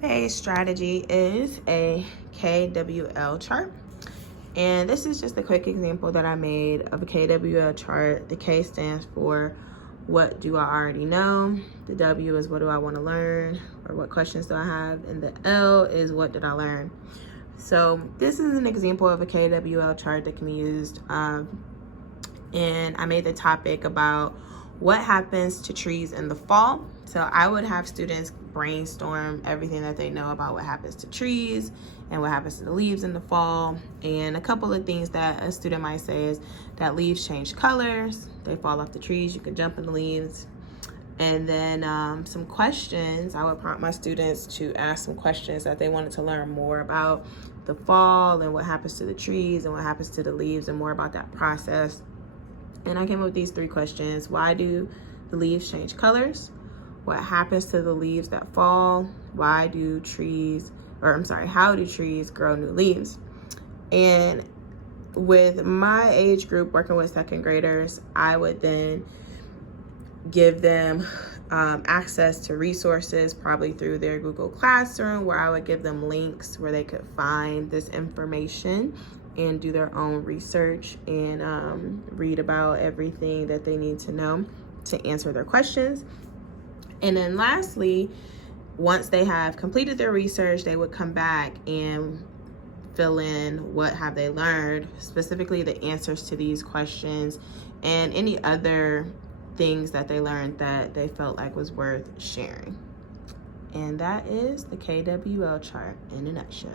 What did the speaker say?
Today's strategy is a KWL chart. And this is just a quick example that I made of a KWL chart. The K stands for what do I already know? The W is what do I want to learn, or what questions do I have? And the L is what did I learn? So this is an example of a KWL chart that can be used. And I made the topic about what happens to trees in the fall. So I would have students brainstorm everything that they know about what happens to trees and what happens to the leaves in the fall. And a couple of things that a student might say is that leaves change colors, they fall off the trees, you can jump in the leaves. And then some questions, I would prompt my students to ask some questions that they wanted to learn more about the fall and what happens to the trees and what happens to the leaves and more about that process. And I came up with these 3 questions. Why do the leaves change colors? What happens to the leaves that fall? How do trees grow new leaves? And with my age group, working with 2nd graders, I would then give them access to resources, probably through their Google Classroom, where I would give them links where they could find this information and do their own research and read about everything that they need to know to answer their questions. And then lastly, once they have completed their research, they would come back and fill in what have they learned, specifically the answers to these questions and any other things that they learned that they felt like was worth sharing. And that is the KWL chart in a nutshell.